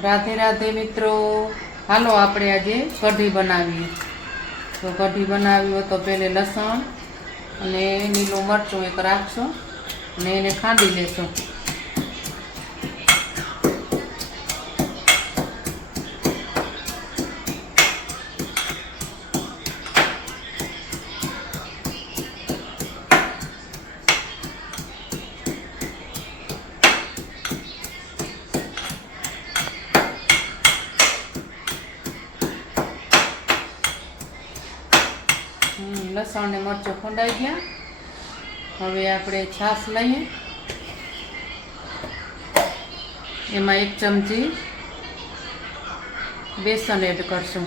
રાધે રાધે મિત્રો, હાલો આપણે આજે કઢી બનાવીએ. તો કઢી બનાવી હોય તો પહેલે લસણ અને લીલું મરચું એક રાખશો અને એને ખાંડી લેશો. લસણ ને મરચું ખંડાઈ ગયા. હવે આપણે છાશ લઈએ, એમાં 1 ચમચી બેસન એડ કરશું,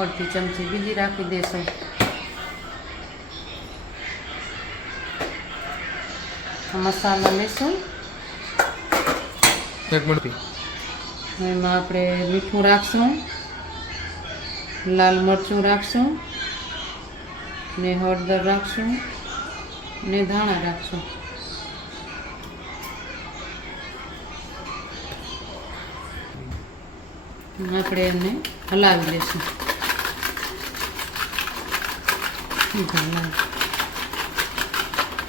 અડધી ચમચી બીજી રાખી દેશું. મસાલા લેશું. એમાં આપણે મીઠું રાખશું, લાલ મરચું રાખશું ને હળદર રાખશું ને ધાણા રાખશું. આપણે એને હલાવી લેશું.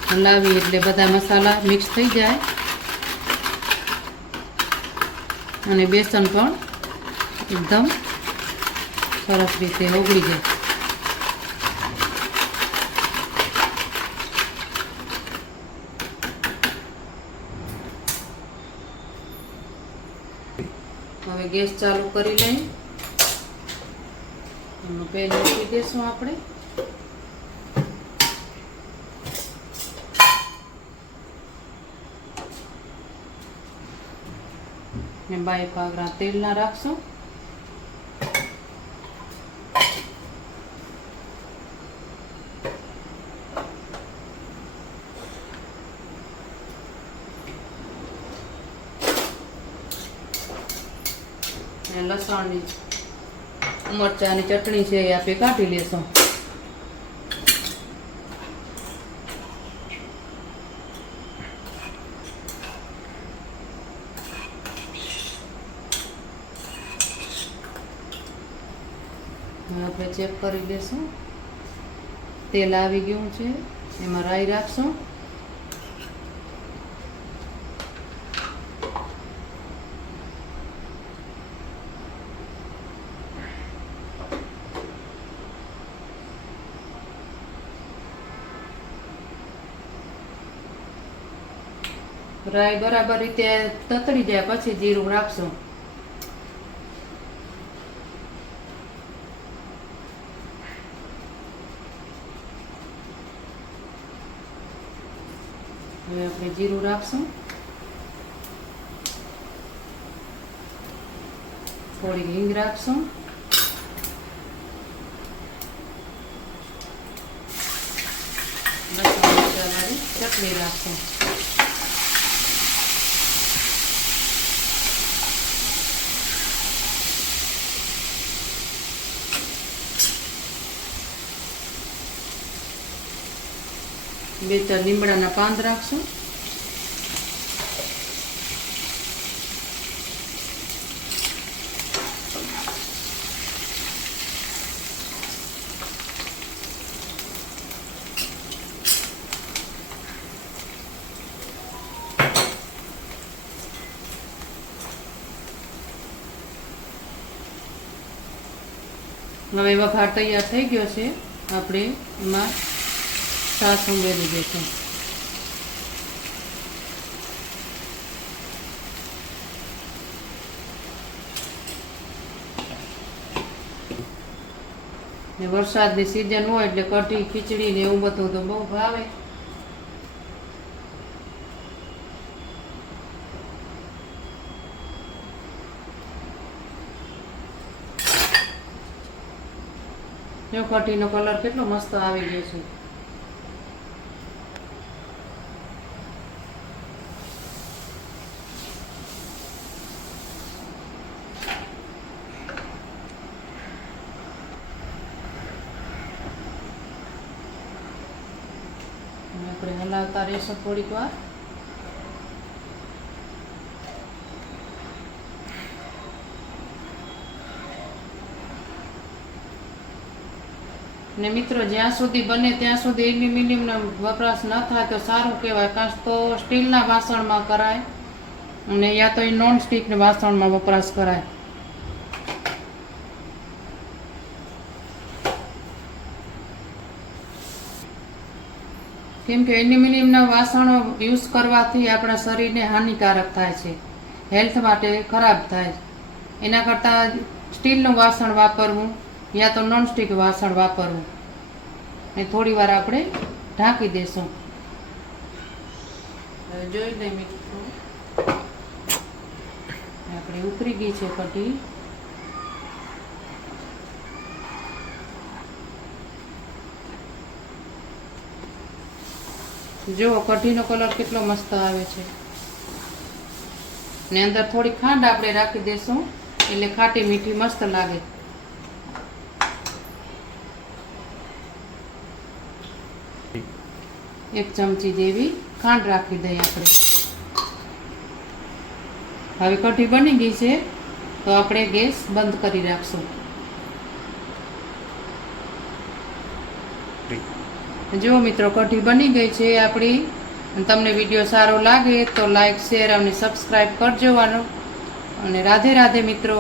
હલાવી એટલે બધા મસાલા મિક્સ થઈ જાય અને બેસન પણ એકદમ સરસ રીતે ઓગળી જાય. હવે ગેસ ચાલુ કરી લઈ પેન મૂકી દઈશું આપણે. ને 2 પાવડા તેલના રાખશું. લસણની મરચાંની ચટણી છે એ આપણે કાઢી લેશું. આપણે ચેક કરી લેશું. તેલ આવી ગયું છે, એમાં રાઈ રાખશું. રાઈ બરાબર રીતે તતડી જાય પછી જીરું રાખશું. હવે આપણે જીરું રાખશું, થોડી હિંગ રાખશું, લસણ મરચાંવાળી ચટણી રાખશું. બે 4 લીમડાના પાન રાખશું. હવે વઘાર તૈયાર થઈ ગયો છે. આપણે એમાં છાશ ઉમેરી દઈશું. વરસાદની સિઝન હોય એટલે કઢી ખીચડી ને એવું બધું તો બહુ ભાવે. જો કઢીનો કલર કેટલો મસ્ત આવી ગયો છે. આપણે હલાવતા રહીશું થોડીક વાર. ને મિત્રો જ્યાં સુધી બને ત્યાં સુધી એલ્યુમિનિયમનો વપરાશ ન થાય તો સારું કહેવાય. કાં તો સ્ટીલના વાસણમાં કરાય અને યા તો એ નોન સ્ટિકના વાસણમાં વપરાશ કરાય. કેમ કે એલ્યુમિનિયમના વાસણો યુઝ કરવાથી આપણા શરીરને હાનિકારક થાય છે, હેલ્થ માટે ખરાબ થાય. એના કરતાં સ્ટીલનું વાસણ વાપરવું યા તો નોનસ્ટિક વાસણ વાપરવું. ને થોડી વાર આપણે ઢાંકી દેશું. જોઈ લઈએ મિત્રો, આપણે ઉતરી ગઈ છે કઢી. જુઓ કઢીનો કલર કેટલો મસ્ત આવે છે. ને અંદર થોડી ખાંડ આપણે રાખી દેશું એટલે ખાટી મીઠી મસ્ત લાગે. એક ચમચી જેવી ખાંડ રાખી દઈએ આપણે. હવે કઢી બની ગઈ છે તો આપણે ગેસ બંધ કરી રાખશું. જો મિત્રો કઢી બની ગઈ છે આપણી. તમને વિડીયો સારો લાગે તો લાઈક, શેર અને સબસ્ક્રાઈબ કરજો. અને રાધે રાધે મિત્રો.